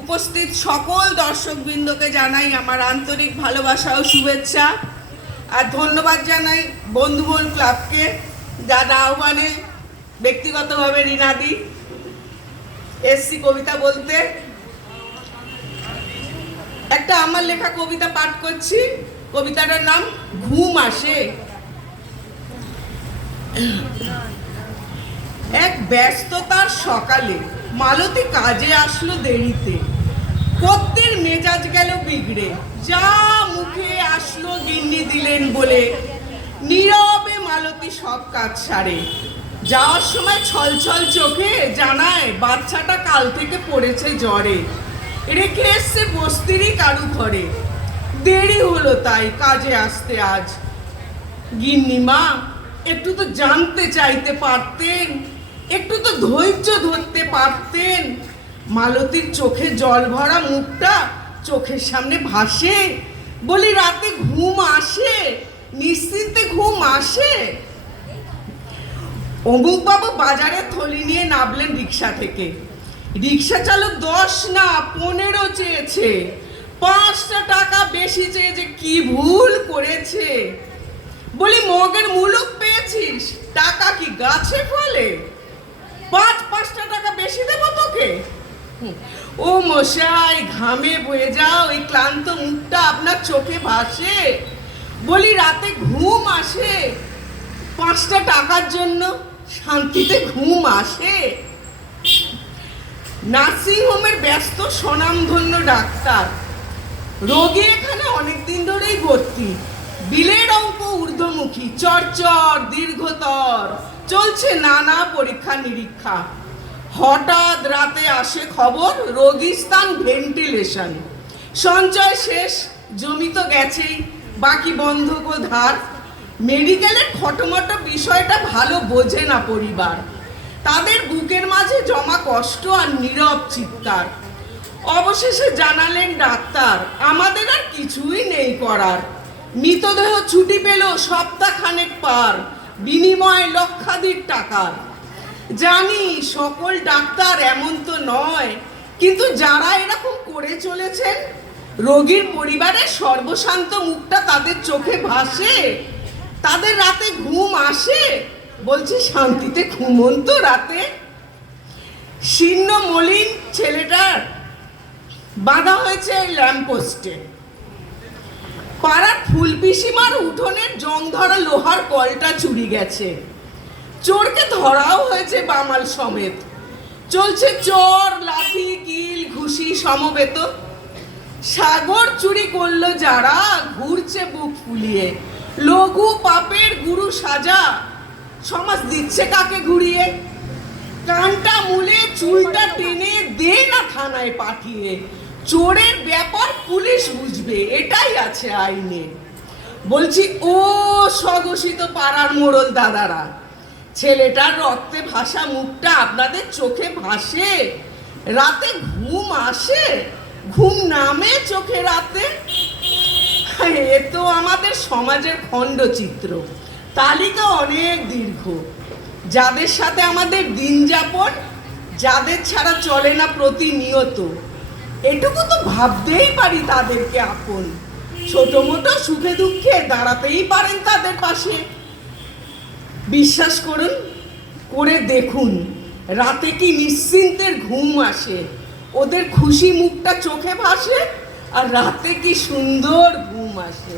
উপস্থিত সকল দর্শকবৃন্দকে জানাই আমার আন্তরিক ভালোবাসা ও শুভেচ্ছা। আর ধন্যবাদ জানাই বন্ধুবন ক্লাবকে, যার আহ্বানে ব্যক্তিগতভাবে রিনাদি এসছি কবিতা বলতে। একটা আমার লেখা কবিতা পাঠ করছি। কবিতাটার নাম ঘুম আসে। এক ব্যস্ততার সকালে মালতী কাজে আসলো দেরিতে, কর্ত্রীর মেজাজ গেল বিগড়ে, যা মুখে আসলো গিন্নি দিলেন বলে। নীরবে মালতী সব কাজ সারে, যাওয়ার সময় ছলছল চোখে জানায় বাচ্চাটা কাল থেকে পড়েছে জ্বরে, রেখে এসছে বস্তিরই কারু ঘরে। দেরি হলো তাই কাজে আসতে আজ। গিন্নিমা একটু তো জানতে চাইতে পারতেন, একটু তো ধৈর্য ধরতে পারতেন। মালতীর চোখে জল ভরা মুখটা চোখের সামনে ভাসে, বলি রাতে ঘুম আসে, নিশ্চিন্তে ঘুম আসে। অমুক বাবু বাজারে থলি নিয়ে নামলেন রিক্সা থেকে। রিক্সা চালক 10 না 15 চেয়েছে, 5টা টাকা বেশি চেয়ে যে কি ভুল করেছে। বলি মগের মুলুক পেয়েছিস, টাকা কি গাছে ফলে? 5টা টাকা বেশি দেবো তোকে? ও মশাই, ঘামে বয়ে যাও, এই ক্লান্ত মুখটা আপনার চোখে ভাসে। বলি রাতে ঘুম আসে, 5টা টাকার জন্য শান্তিতে ঘুম আসে? নার্সিং হোমের ব্যস্ত স্বনামধন্য ডাক্তার, রোগী এখানে অনেকদিন ধরেই ভর্তি। বিলের অঙ্ক ঊর্ধ্বমুখী, চরচর দীর্ঘতর, চলছে নানা পরীক্ষা নিরীক্ষা। হঠাৎ রাতে আসে খবর রোগীর স্থান ভেন্টিলেশন। সঞ্চয় শেষ, জমি তো গেছেই, বাকি বন্ধক ও ধার। মেডিকেলের খটোমটো বিষয়টা ভালো বোঝে না পরিবার, তাদের বুকের মাঝে জমা কষ্ট আর নীরব চিৎকার। অবশেষে জানালেন ডাক্তার, আমাদের আর কিছুই নেই করার। মৃতদেহ ছুটি পেল সপ্তাহখানেক পার, বিনিময় লক্ষাধিক টাকার। জানি সকল ডাক্তার এমন তো নয়, কিন্তু যারা এরকম করে চলেছেন, রোগীর পরিবারের সর্বশান্ত মুখটা তাদের চোখে ভাসে। তাদের রাতে ঘুম আসে? বলছি শান্তিতে ঘুমন তো রাতে। শীর্ণ মলিন ছেলেটার বাঁধা হয়েছে ল্যাম্পপোস্টে। পাড়ার ফুলপিসিমার উঠোনের জং ধরা লোহার কলটা চুরি গেছে, চোরকে ধরাও হয়েছে বামাল সমেত। চলছে চোর, লাঠি, কিল, ঘুষি সমবেত। সাগর চুরি করলো যারা, ঘুরছে বুক ফুলিয়ে। লঘু পাপের গুরু সাজা, সমাজ দিচ্ছে কাকে ঘুরিয়ে। কানটা মুলে চুলটা টেনে দে না থানায় পাঠিয়ে, চোরের ব্যাপার পুলিশ বুঝবে, এটাই আছে আইনে। বলছি ও স্বঘোষিত পাড়ার মোড়ল দাদারা, ছেলেটার রক্তে ভাসা মুখটা আপনাদের চোখে ভাসে? রাতে ঘুম আসে? ঘুম নামে চোখে রাতে? এ তো আমাদের সমাজের খণ্ডচিত্র, তালিকা অনেক দীর্ঘ। যাদের সাথে আমাদের দিন যাপন, যাদের ছাড়া চলে না প্রতিনিয়ত, এটুকু তো ভাবতেই পারি তাদেরকে আপন। ছোট মোটো সুখে দুঃখে দাঁড়াতেই পারেন তাদের পাশে। বিশ্বাস করুন, করে দেখুন, রাতে কি নিশ্চিন্তের ঘুম আসে। ওদের খুশি মুখটা চোখে ভাসে, আর রাতে কি সুন্দর ঘুম আসে।